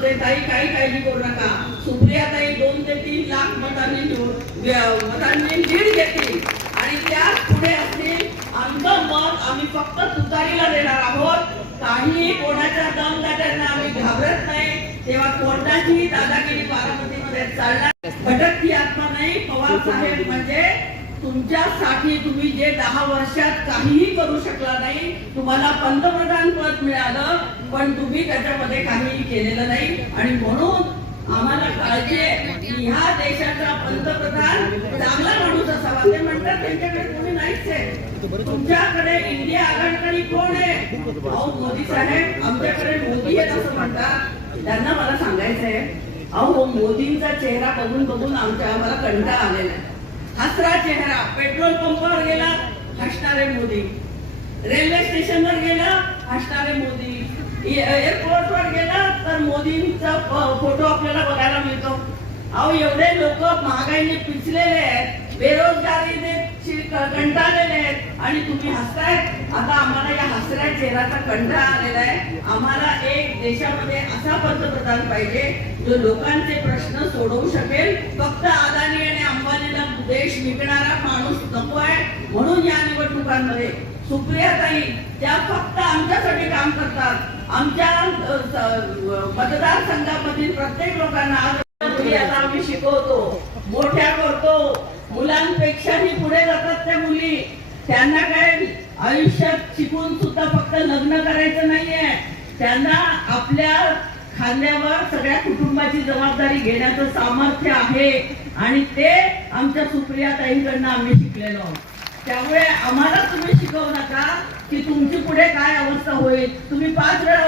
होते ताई काही काळजी करू नका. सुप्रिया ताई दोन ते तीन लाख मतांनी मतांनी लीड घेतील. आणि त्या पुढे असतील आमचं मत आम्ही फक्त तुतारीला देणार आहोत. काही कोणाच्या दमदाट्यांना आम्ही घाबरत नाही. तेव्हा कोणताची दादागिरी बारामतीमध्ये चालणार. भटकती आत्मा नाही. पवार साहेब म्हणजे तुमच्यासाठी तुम्ही जे दहा वर्षात काहीही करू शकला नाही तुम्हाला पंतप्रधान पद मिळालं पण तुम्ही त्याच्यामध्ये काहीही केलेलं नाही. आणि म्हणून आम्हाला काळजी आहे की ह्या देशाचा पंतप्रधान चांगला माणूस असावा. ते म्हणतात त्यांच्याकडे कोणी नाहीच आहे. तुमच्याकडे इंडिया आघाडीकडे कोण आहे? अहो मोदी साहेब आमच्याकडे मोदी आहेत असं म्हणतात. त्यांना मला सांगायचं आहे अहो मोदींचा चेहरा बघून बघून आमच्या आम्हाला कंटाळा आलेला आहे. हसरा चेहरा पेट्रोल पंपावर गेला हसणारे मोदी. रेल्वे स्टेशनवर गेला हसणारे मोदी. एअरपोर्टवर गेला मोदींचा फोटो आपल्याला बघायला मिळतो. अहो एवढे लोक महागाईने पिचलेले आहेत बेरोजगारीने कंटाळलेले आहेत. आणि तुम्ही हसताय? आता आम्हाला या हसऱ्या चेहऱ्याचा कंटाळा आलेला आहे. आम्हाला एक देशामध्ये असा पंतप्रधान पाहिजे जो लोकांचे प्रश्न सोडवू शकेल. फक्त अदानी आणि अंबानीला देश विकणारा माणूस नको आहे. म्हणून या निवडणुकांमध्ये सुप्रियाताई त्या फक्त आमच्यासाठी काम करतात. आमच्या मतदारसंघामधील प्रत्येक लोकांना आता आम्ही शिकवतो. मोठ्या करतो. मुलांपेक्षाही पुढे जातात त्या मुली. त्यांना काय आयुष्यात शिकून सुद्धा फक्त लग्न करायचं नाहीये. त्यांना आपल्या खांद्यावर सगळ्या कुटुंबाची जबाबदारी घेण्याचं सामर्थ्य आहे. आणि ते आमच्या सुप्रिया ताईंकडनं आम्ही शिकलेलो आहोत. त्यामुळे आम्हाला तुम्ही शिकवू नका की तुमची पुढे काय अवस्था होईल. तुम्ही पाच वेळा